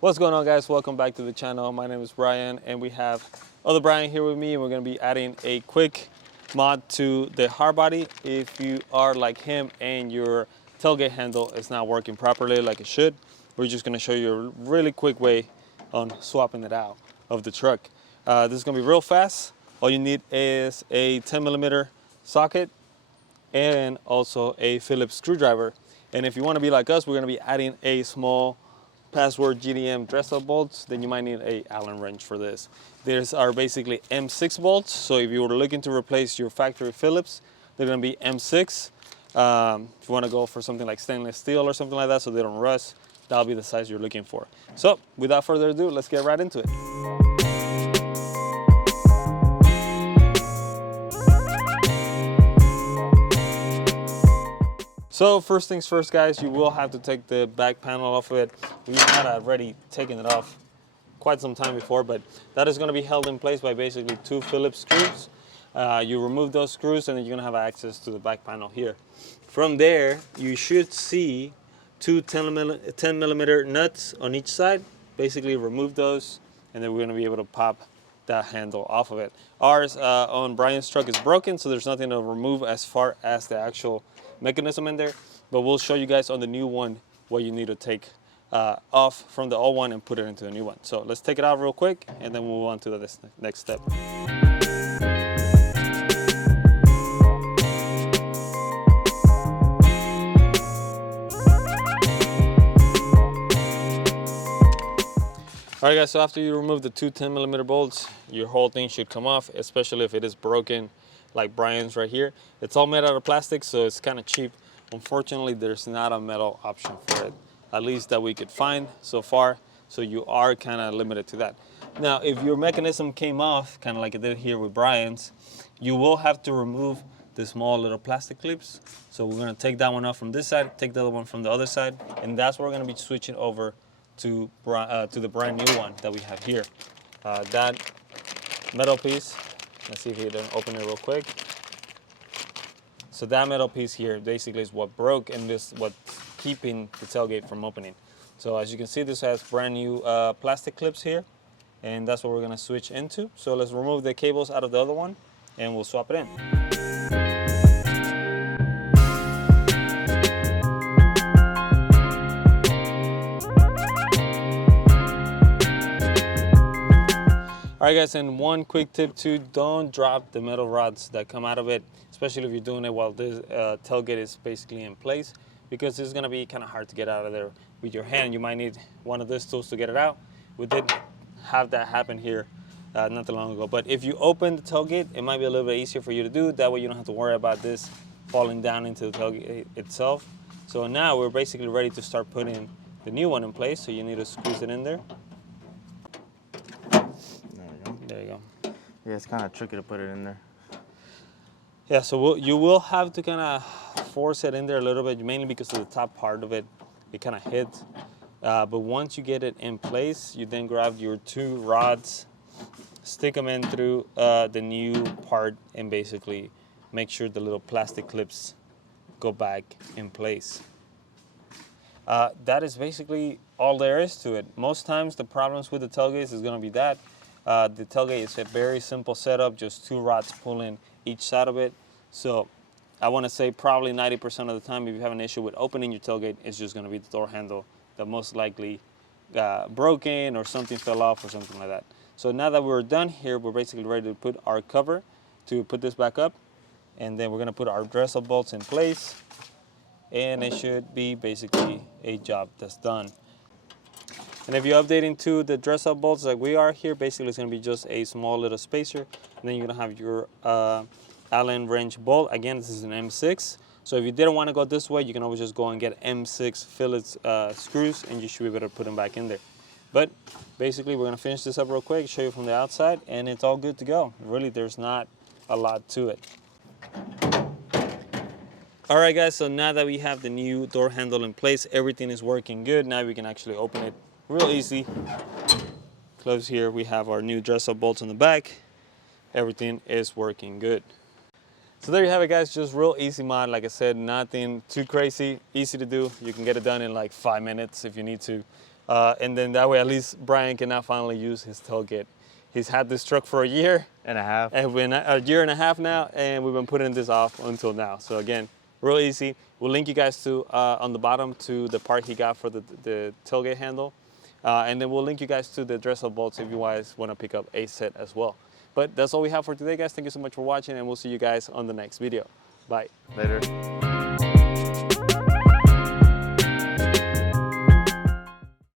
What's going on, guys? Welcome back to the channel. My name is Bryan and we have other Bryan here with me, and we're going to be adding a quick mod to the Hardbody. If you are like him and your tailgate handle is not working properly like it should, we're just going to show you a really quick way on swapping it out of the truck. This is going to be real fast. All you need is a 10mm socket and also a Phillips screwdriver. And if you want to be like us, we're going to be adding a small password JDM dress-up bolts. Then you might need a Allen wrench for this. These are basically M6 bolts, so if you were looking to replace your factory Phillips, they're going to be M6. If you want to go for something like stainless steel or something like that so they don't rust, that'll be the size you're looking for. So without further ado, let's get right into it. So first things first, guys, you will have to take the back panel off of it. We had already taken it off quite some time before, but that is going to be held in place by basically 2 Phillips screws. You remove those screws and then you're going to have access to the back panel here. From there, you should see 2 10mm nuts on each side. Basically remove those and then we're going to be able to pop that handle off of it. Ours on Bryan's truck is broken, so there's nothing to remove as far as the actual mechanism in there, but we'll show you guys on the new one what you need to take off from the old one and put it into the new one. So let's take it out real quick and then we'll move on to the next step. Alright, guys, so after you remove the 2 10mm bolts, your whole thing should come off, especially if it is broken like Bryan's right here. It's all made out of plastic, so it's kind of cheap. Unfortunately, there's not a metal option for it, at least that we could find so far, so you are kind of limited to that. Now, if your mechanism came off, kind of like it did here with Bryan's, you will have to remove the small little plastic clips. So we're going to take that one off from this side, take the other one from the other side, and that's what we're going to be switching over to the brand new one that we have here. That metal piece, let's see if you can open it real quick. So that metal piece here basically is what broke, and this what's keeping the tailgate from opening. So as you can see, this has brand new plastic clips here, and that's what we're gonna switch into. So let's remove the cables out of the other one and we'll swap it in. Alright, guys, and one quick tip too, don't drop the metal rods that come out of it, especially if you're doing it while this tailgate is basically in place, because it's going to be kind of hard to get out of there with your hand. You might need one of these tools to get it out. We did have that happen here not too long ago, but if you open the tailgate, it might be a little bit easier for you to do. That way you don't have to worry about this falling down into the tailgate itself. So now we're basically ready to start putting the new one in place, so you need to squeeze it in there. There you go. Yeah, it's kind of tricky to put it in there. Yeah, so you will have to kind of force it in there a little bit, mainly because of the top part of it. It kind of hits. But once you get it in place, you then grab your 2 rods, stick them in through the new part, and basically make sure the little plastic clips go back in place. That is basically all there is to it. Most times the problems with the tailgates is going to be that. The tailgate is a very simple setup, just 2 rods pulling each side of it. So I want to say probably 90% of the time, if you have an issue with opening your tailgate, it's just going to be the door handle that most likely got broken or something fell off or something like that. So now that we're done here, we're basically ready to put our cover to put this back up. And then we're going to put our dress-up bolts in place. And it should be basically a job that's done. And if you're updating to the dress-up bolts like we are here, basically it's going to be just a small little spacer. And then you're going to have your Allen wrench bolt. Again, this is an M6. So if you didn't want to go this way, you can always just go and get M6 Phillips screws, and you should be able to put them back in there. But basically, we're going to finish this up real quick, show you from the outside, and it's all good to go. Really, there's not a lot to it. All right, guys, so now that we have the new door handle in place, everything is working good. Now we can actually open it real easy. Close here, we have our new dress-up bolts on the back. Everything is working good. So there you have it, guys, just real easy mod. Like I said, nothing too crazy, easy to do. You can get it done in like 5 minutes if you need to. and then that way at least Bryan can now finally use his tailgate. He's had this truck for a year and a half. and been a year and a half now, and we've been putting this off until now. So again, real easy. We'll link you guys to on the bottom to the part he got for the tailgate handle, and then we'll link you guys to the address bolts if you guys want to pick up a set as well. But that's all we have for today, guys. Thank you so much for watching, and we'll see you guys on the next video. Bye. Later.